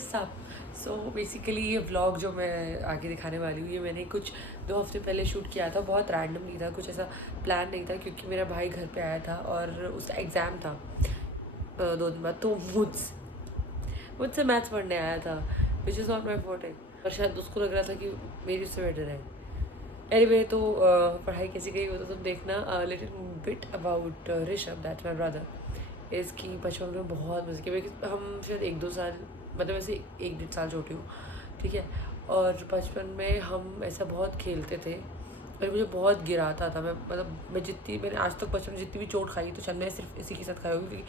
सब so basically ये vlog जो मैं आगे दिखाने वाली हूँ ये मैंने कुछ 2 हफ्ते पहले शूट किया था। बहुत रैंडमली था, कुछ ऐसा प्लान नहीं था क्योंकि मेरा भाई घर पे आया था और उसका एग्ज़ाम था 2 दिन बाद। तो मुझसे मैथ्स पढ़ने आया था which is not my forte, और शायद उसको लग रहा था कि मेरी उससे बेटर है। एनीवे तो पढ़ाई कैसी गई हो तो तुम देखना। Little bit about Rishabh, that's my brother. इसकी बचपन में बहुत मज़े किए। हम शायद 1-2 साल, मतलब ऐसे 1-1.5 साल छोटी हूँ, ठीक है। और बचपन में हम ऐसा बहुत खेलते थे और मुझे बहुत गिराता था। मैंने आज तक बचपन में जितनी भी चोट खाई तो शायद मैं सिर्फ इसी के साथ खाई होगी, क्योंकि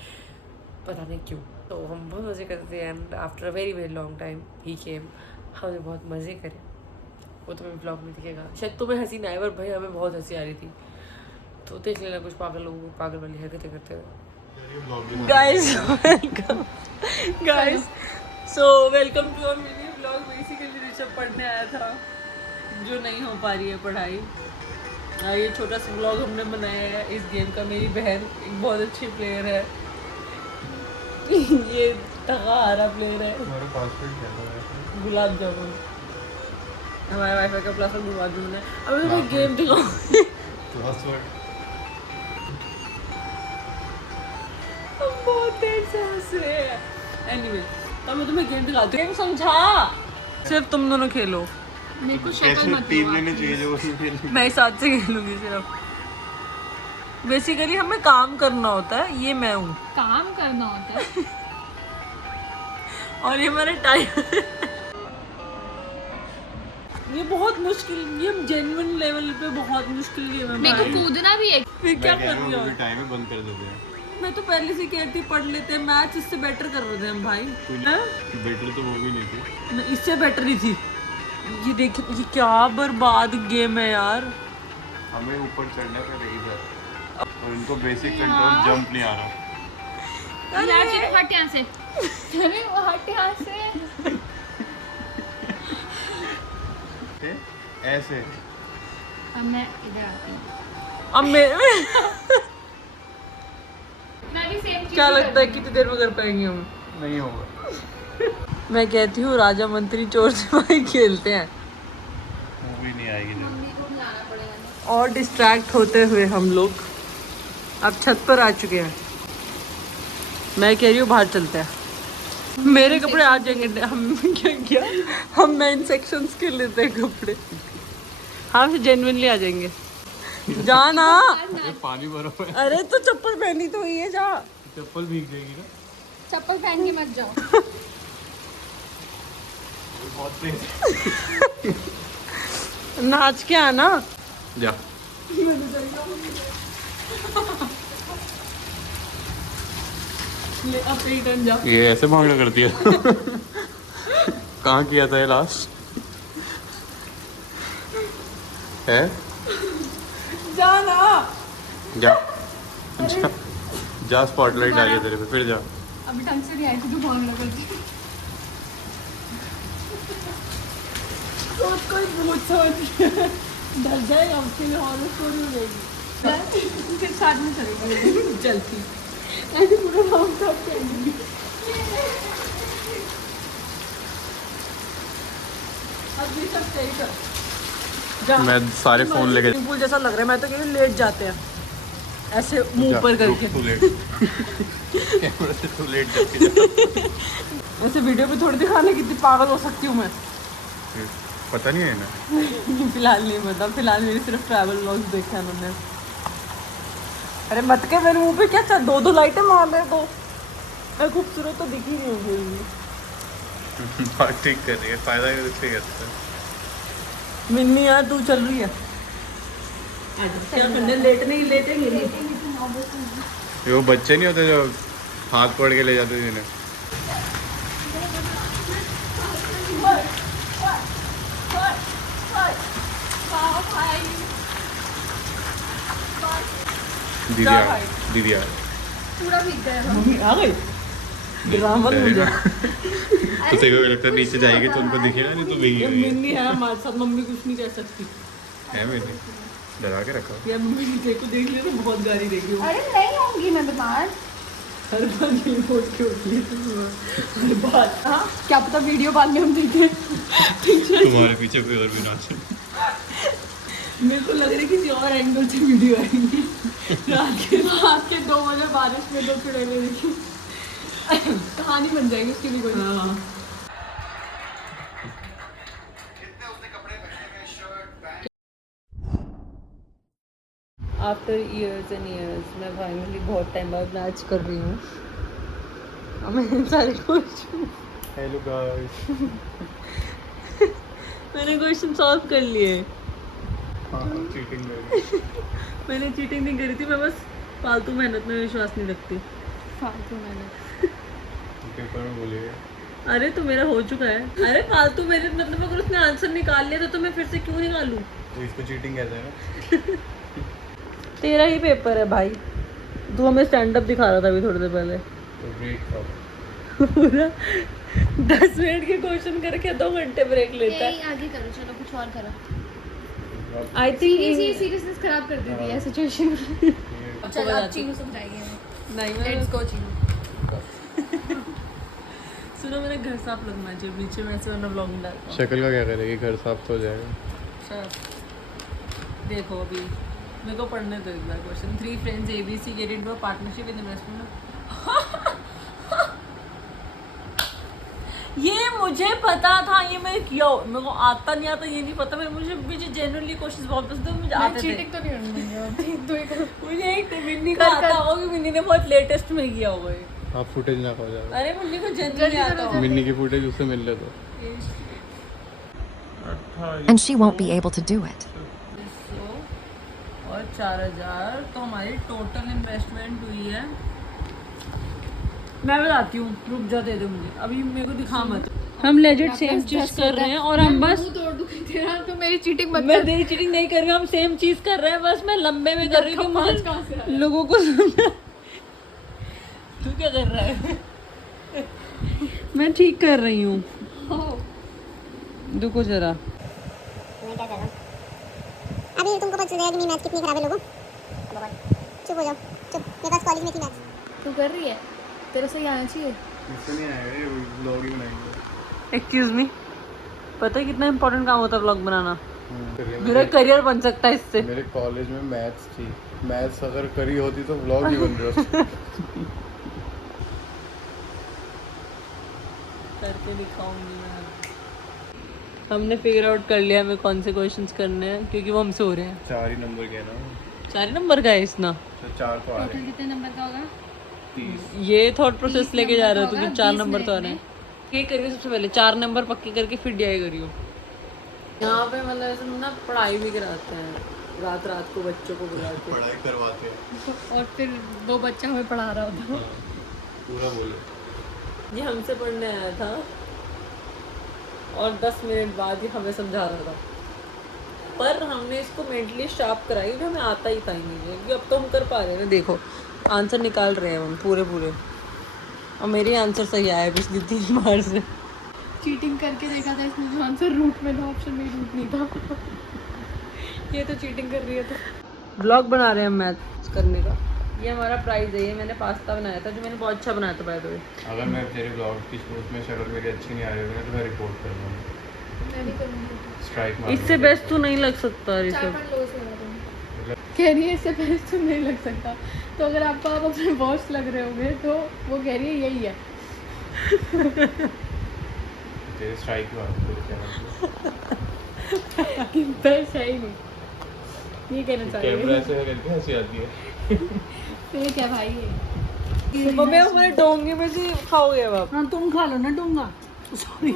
पता नहीं क्यों। तो हम बहुत मज़े करते थे and after a very very long time he came. हमने बहुत मज़े करे, वो तुम्हें ब्लॉग में दिखेगा। शायद तुम्हें हंसी ना आए पर भाई हमें बहुत हंसी आ रही थी। तो देख लेना कुछ पागल लोगों को पागल वाली हरकतें करते हुए। Guys so welcome to our mini blog. Basically Rishabh पढ़ने आया था, जो नहीं हो पा रही है पढ़ाई। ये छोटा सा ब्लॉग हमने बनाया है इस गेम का। मेरी बहन एक बहुत अच्छी प्लेयर है। ये तगड़ा प्लेयर है। हमारे पासवर्ड क्या है? गुलाब जामुन। हमारे वाईफाई का पासवर्ड गुलाब जामुन है। अब मैं तुम्हें गेम दिखाऊंगी। पासवर्ड हम बहुत देर से हंस रहे हैं। एनीवे तो मैं तुम्हें गेम दिखाती हूँ। समझा, सिर्फ तुम दोनों खेलो। मेरे को शक्ल मत टीम लेने चाहिए जो उसमें खेलनी। मैं साथ से खेलूंगी सिर्फ। बेसिकली हमें काम करना होता है, ये मैं हूँ। काम करना होता है और ये मेरा टाइम। ये बहुत मुश्किल, ये जेन्युइन लेवल पे बहुत मुश्किल गेम है। मेरे को कूदना भी है। फिर क्या कर रही हो? टाइम है, बंद कर देते हैं। मैं तो पहले से कहती पढ़ लेते हैं, मैच इससे बेटर कर रहे थे हम भाई। बेटर तो वो भी नहीं थी, इससे बेटर ही थी। ये देख, ये क्या बर्बाद गेम है यार। हमें ऊपर चढ़ना है इधर, और इनको बेसिक कंट्रोल जंप नहीं आ रहा। यार चल हट यहाँ से। अरे वो हट यहाँ से। ऐसे अब मैं इधर आती हूँ। अब मैं भी सेम चीज क्या लगता है कितनी देर में कर पाएंगे हम? नहीं होगा। मैं कहती हूँ राजा मंत्री चोर सिपाही खेलते हैं। मूवी नहीं आएगी जब। मम्मी को बुलाना पड़ेगा। और डिस्ट्रैक्ट होते हुए हम लोग अब छत पर आ चुके हैं। मैं कह रही हूँ बाहर चलते हैं। मेरे कपड़े आ जाएंगे। हम क्या हम मेन सेक्शंस के लेते हैं कपड़े। हम जेन्युइनली आ जाएंगे। जाना। पानी भरा हुआ है। अरे तो चप्पल पहनी तो हुई है, जा। चप्पल भीग जाएगी ना। चप्पल पहन के मत जाओ। बहुत तेज। नाच के आना। जा। ले अब एक टर्न जा। ये ऐसे भागना करती है। कहाँ किया था ये लास्ट? है? जाना। जा जा, जा स्पॉटलाइट आ गया तेरे पे, फिर जा। अभी ढंग से नहीं आई थी तो भागना करती। तो कोई भूत समझ डर जाएगा, उसके लिए हॉरर स्टोरी हो जाएगी। फिर साथ में चलेगी चलती ऐसे पूरा राउंड टॉप करेंगी। अब ये सब सही कर। मैं सारे फोन लेके पूल जैसा लग रहा है। मैं तो कहीं लेट जाते हैं ऐसे मुंह ऊपर करके। टू लेट। कैमरा से टू लेट करके जा। ऐसे वीडियो पे थोड़ी दिखाने कितनी पागल हो सकती हूँ मैं। पता नहीं है ना। फिलहाल नहीं पता। फिलहाल मेरी सिर्फ ट्रैवल व्लॉग्स देखे हैं उन्होंने। अरे मत के मेरे मुंह पे क्या चल 2-2 लाइटें मार रहे तो मैं खूबसूरत तो दिख ही नहीं हूँ। बात ठीक कर रही है, फायदा किससे करता है? मिन्नी यार तू चल रही है क्या करने? लेटेंगे नहीं। ये वो बच्चे नहीं होते जो हाथ पकड़ के ले जाते जिन्हें। दीदी आ पूरा भीग गया था। मम्मी आ गई। ड्रामा हो जा। तो तेरे को लगता है नीचे जाएगी तो उनको दिखेगा नहीं, तो भीगी हुई है। मिन्नी है हमारे साथ, मम्मी कुछ नहीं कह सकती है। मैंने डरा के रखा। यार मम्मी ने तेरे को देख लिया तो बहुत गाली देगी वो। अरे नहीं होंगी मैं बीमार। हर बार यही बोल के होती है हर बार। हाँ क्या पता वीडियो बाद में हम देखें। तुम्हारे पीछे कोई और भी नाच मेरे को लग रहा है किसी और एंगल से वीडियो आएंगी। रात के 2 बजे बारिश में 2 चुड़ैलें देखी, कहानी बन जाएगी उसकी भी कोई। हाँ आफ्टर ईयर्स एंड ईयर्स मैं फाइनली बहुत टाइम बाद मैच कर रही हूँ। अब मैं सारे क्वेश्चन हेलो गाइस मैंने क्वेश्चन सॉल्व कर लिए। चीटिंग कर मैंने चीटिंग नहीं करी थी, मैं बस फालतू मेहनत में विश्वास नहीं रखती। फालतू मेहनत। पेपर में बोलिए अरे तो मेरा हो चुका है। अरे फालतू मेहनत मतलब अगर उसने आंसर निकाल लिया तो मैं फिर से क्यों निकालूं? तो इसको चीटिंग कहते हैं ना। तेरा ही पेपर है भाई, तू हमें स्टैंड अप दिखा रहा था अभी थोड़ी देर पहले। तो ब्रेक करो। पूरा 10 मिनट के क्वेश्चन करके 2 घंटे ब्रेक लेता है। आगे करो, चलो कुछ और करो। आई थिंक सीरियसनेस खराब कर देती है सिचुएशन। चल अब चीनू समझाएगी हमें। नहीं मैं लेट्स गो चीनू। सुनो मेरा घर साफ लगना चाहिए नीचे में ऐसे वरना व्लॉग में डालता हूँ। शक्ल का क्या करेगी, घर साफ तो हो जाएगा। अच्छा देखो अभी मेरे को पढ़ने दो एक बार question. 3 friends ABC get into a partnership in investment। ये मुझे पता था, ये मैं किया मेरे को आता नहीं आता ये नहीं पता। मैं मुझे जनरली क्वेश्चंस बहुत पसंद है, मुझे आते थे। चीटिंग तो नहीं होनी चाहिए। मुझे एक मिन्नी का आता होगा कि मिन्नी ने बहुत लेटेस्ट में किया होगा ये। आप फुटेज ना खो जाओ। अरे मिन्नी को जनरली आता होगा। मिन्नी की फुटेज उससे मिल ले तो। And she won't be able to do it. 100 और 4000 तो हमारी टोटल इन्वेस्टमेंट हुई है। मैं बताती हूँ, रुक जा, दे दे मुझे अभी, मेरे को दिखा मत। हम लेजिट सेम चीज कर रहे हैं और हम बस तोड़ दूं तेरा, तो मेरी चीटिंग मत मैं कर। तेरी चीटिंग नहीं कर रही हूँ, हम सेम चीज कर रहे हैं, बस मैं लंबे में कर रही हूँ पाँच कहाँ से मुझे लोगों को सुनना। तू क्या कर रहा है? मैं ठीक कर रही हूँ, रुको जरा। मैं क्या कर रहा हूँ अभी, तुमको पता चल जाएगा कि मेरी मैथ कितनी खराब है। लोगों चुप हो जाओ, चुप। मेरे पास कॉलेज में थी मैथ। तू कर रही है, तेरा सही आना चाहिए। इससे नहीं आएगा, ये व्लॉग ही बनाएंगे। एक्सक्यूज मी, पता है कितना इम्पोर्टेंट काम होता है व्लॉग बनाना? मेरा करियर बन सकता है इससे। मेरे कॉलेज में मैथ्स थी, मैथ्स अगर करी होती तो व्लॉग नहीं बन रहा। करके दिखाऊंगी मैं। हमने फिगर आउट कर लिया हमें कौन से क्वेश्चंस करने हैं, क्योंकि वो हमसे हो रहे हैं। 4 ही नंबर के ना, 4 नंबर का है इसना। तो 4 तो आ रहे टोटल हैं। कितने नंबर का होगा? 30। ये थॉट प्रोसेस 30 लेके जा रहे हो नंबर तो का 4 होगा, नंबर तो आ 20 रहे हैं। ये करिए सबसे पहले 4 नंबर पक्के करके फिर डीआई करियो। यहाँ पे मतलब ऐसे ना पढ़ाई भी कराते हैं रात रात को बच्चों को बुला के। पढ़ाई करवाते हैं और फिर वो बच्चा हमें पढ़ा रहा होता। पूरा बोलो। ये हमसे पढ़ने आया था और 10 मिनट बाद ही हमें समझा रहा था, पर हमने इसको मेंटली शार्प कराई जो हमें आता ही था ही नहीं है, क्योंकि अब तो हम कर पा रहे हैं। देखो आंसर निकाल रहे हैं हम पूरे और मेरे आंसर सही आया पिछली 3 बार से। चीटिंग करके देखा था इसमें, जो आंसर रूट में था ऑप्शन में रूट नहीं था। ये तो चीटिंग कर रही है। तो ब्लॉग बना रहे हैं हम मैथ करने का। ये हमारा प्राइज़ है। ये मैंने पास्ता बनाया था जो मैंने बहुत अच्छा बनाया था बाय द वे। अगर मैं तेरे ब्लॉग की शूट में शक्ल मेरी अच्छी नहीं आ रही होगी ना तो मैं रिपोर्ट कर दूँगा, मैं नहीं करूँगी। स्ट्राइक मार इससे बेस्ट तो नहीं लग सकता ऋषभ। 4 लोगों से बना दूँगी। कह रही है इससे बेस्ट तो नहीं लग सकता, तो अगर आपको आप अपने बॉस लग रहे होंगे तो वो कह रही है यही है। तेरे स्ट्राइक मार कि बेस्ट है ही नहीं, ये कहना चाह रही कैमरा है। ऐसे करके हंसी आती है। फिर क्या भाई है? मम्मी हमारे डोंगे में से खाओगे अब आप? हाँ तुम खा लो ना डोंगा। सॉरी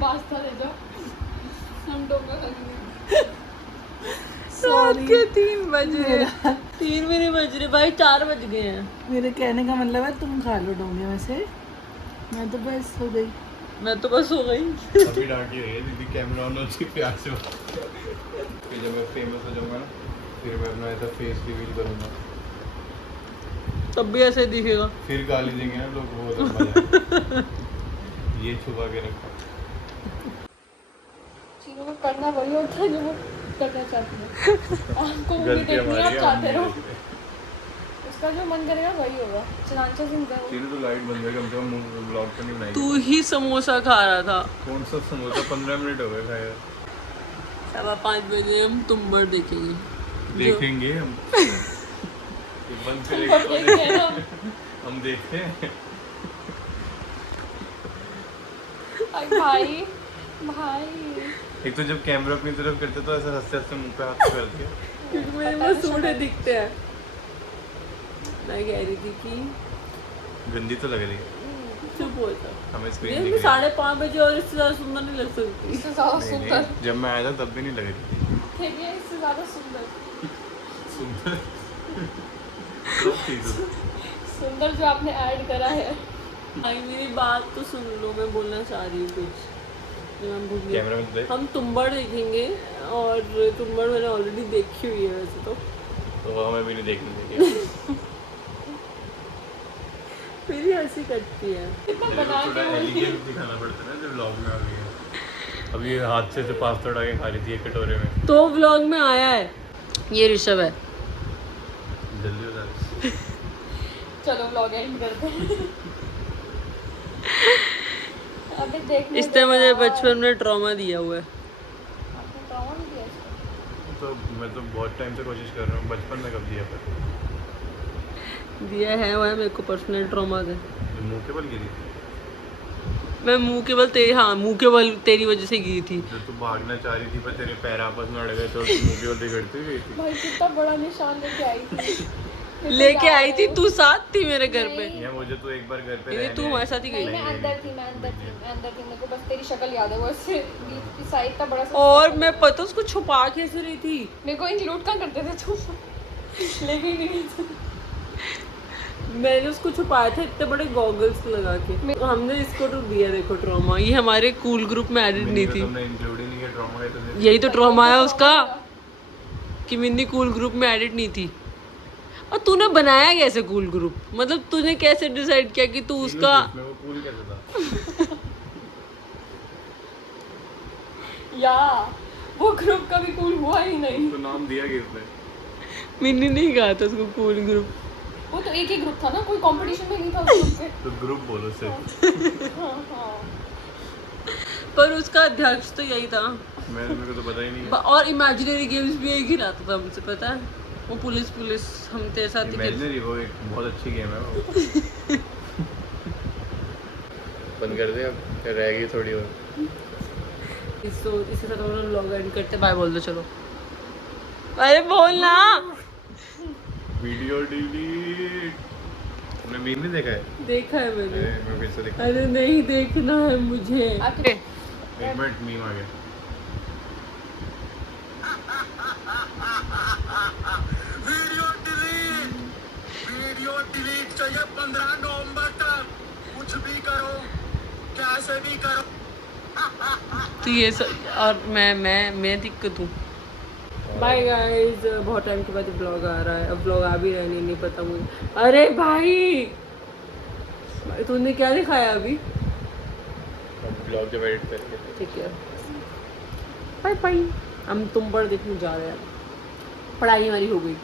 पास्ता ले जाओ, हम डोंगा खा लेंगे। रात के 3 बज रहे हैं। 3 भी नहीं बज रहे भाई, 4 बज गए हैं। मेरे कहने का मतलब है तुम खा लो डोंगे में से, मैं तो बस हो गई। मैं तो बस हो गई। अभी डांट ही रही है दीदी, कैमरा ऑन हो उसकी प्यार से फिर जब मैं फेमस हो जाऊंगा ना फिर मैं अपना ऐसा फेस रिवील करूंगा, तब भी ऐसे ही दिखेगा। फिर गाली देंगे ना लोग, वो तो मजा ये छुपा के रखा। चीज़ों को करना वही होता है जो वो करना चाहती है। आपको उम्मीद गलती देखनी है, आप हमारी है, चाहते हम रहो। नहीं देखते। उसका जो मन करेगा वही होगा। चनांचा सिंह का वो। तेरी तो लाइट बंद है, कम से कम ब्लॉग तो नहीं बनाएगी। तू ही समोसा खा रहा था। कौन सा समोसा? 15 मिनट हो गए खाया। 5:15 बजे हम तुम्बर देखेंगे। देखेंगे हम। ये बंद तुम्बर करेगा देखेंगे ना। हम देखते हैं। भाई भाई एक तो जब कैमरा अपनी तरफ करते तो ऐसे हंसते हंसते मुंह पे हाथ करते हैं। क्योंकि मेरे वो सूढ़े दिखते हैं। मैं कह रही थी कि गंदी तो लग रही है। चुप हो जा। हमें स्क्रीन ये दिख मैं रही है। 5:30 बजे और इससे ज़्यादा सुंदर नहीं लग सकती। इससे ज़्यादा नहीं, सुंदर नहीं, जब मैं आया था तब भी नहीं लग रही थी। देखिए, इससे ज़्यादा सुंदर सुंदर सब चीज़ों। सुंदर जो आपने ऐड करा है। भाई मेरी बात तो सुन लो, मैं बोलना चाह रही हूँ कुछ। मैं भूल गई। कैमरा में देख। हम तुम्बर देखेंगे और तुम्बर मैंने ऑलरेडी देखी हुई है वैसे तो वो हमें भी नहीं देखने देंगे। मेरी हंसी कटती है। बना थोड़ा के एलिगेंट दिखाना पड़ता है ना जब व्लॉग में आ गई है। अभी ये हाथ से जो पास्ता उठा के खा रही थी एक कटोरे में। तो व्लॉग में आया है। ये ऋषभ है। जल्दी हो जाए। चलो व्लॉग एंड करते हैं। अभी देखने इसने दो मुझे यार। बचपन में ट्रॉमा दिया हुआ है। आपने trauma नहीं दिया इसको? तो मैं तो बहुत टाइम से कोशिश कर रहा हूँ। बचपन में कब दिया था? दिया है वो है मेरे को पर्सनल ट्रॉमा है। जो मुंह के बल गिरी थी। मैं मुंह के बल तेरी हाँ मुंह के बल तेरी वजह से गिरी थी। जो तू भागना चाह रही थी पर तेरे पैर आपस में अड़ गए तो मुंह के बल गिरती गई थी। भाई कितना बड़ा निशान लेके आई थी। लेके आई थी तू, साथ थी मेरे घर पे। या मुझे तो एक बार घर पे ये तू हमारे साथ ही नहीं, गई। मैं अंदर थी मेरे को बस तेरी शक्ल याद है। वो ऐसे साइड था बड़ा सा। और मैं पता उसको छुपा कैसे रही थी। मेरे को इंक्लूड कहाँ करते थे तुम? लेके ही नहीं थे। मैंने उसको छुपाया था इतने बड़े गॉगल्स लगा के। तो हमने इसको तो दिया देखो ट्रॉमा। ये हमारे कूल ग्रुप में एडिट नहीं थी। तुमने इंक्लूड ही नहीं किया ट्रॉमा है तो यही तो ट्रॉमा है उसका कि मिन्नी कूल ग्रुप में एडिट नहीं थी। और तूने बनाया कैसे कूल ग्रुप? मतलब तूने कैसे डिसाइड किया कि तू उसका मैं वो कूल कैसे था? या वो ग्रुप कभी कूल हुआ ही नहीं। तो नाम दिया किसने? मिन्नी नहीं कहा था उसको कूल ग्रुप। वो तो एक ही ग्रुप था ना, कोई कंपटीशन में नहीं था उस ग्रुप पे। तो ग्रुप बोलो सिर्फ। हाँ। पर उसका अध्यक्ष तो यही था। मेरे को तो पता ही नहीं है। और इमेजिनरी गेम्स भी एक ही रहता था हमसे, पता है? वो पुलिस हम तेरे साथ ही खेलते। इमेजिनरी वो एक बहुत अच्छी गेम है वो। बंद कर दे अब, रहेगी थोड़ी और। इसके साथ हम लोग व्लॉग एंड करते। बाय बोल दो चलो। अरे बोल ना। Video delete. तुमने मीम नहीं देखा है? देखा है मैंने। मैं फिर से देखा। अरे नहीं देखना है मुझे। एक मिनट मीम आ गया। वीडियो डिलीट चाहिए 15 नवंबर तक। कुछ भी करो, कैसे भी करो। तो ये और मैं दिक्कत हूँ। बाय गाइस, बहुत टाइम के बाद ब्लॉग आ रहा है। अब ब्लॉग आ भी रहे नहीं पता मुझे। अरे भाई तूने क्या दिखाया अभी? ब्लॉग जब एडिट करेंगे। ठीक है, बाय बाय। हम तुम पर देखने जा रहे हैं। पढ़ाई हमारी हो गई।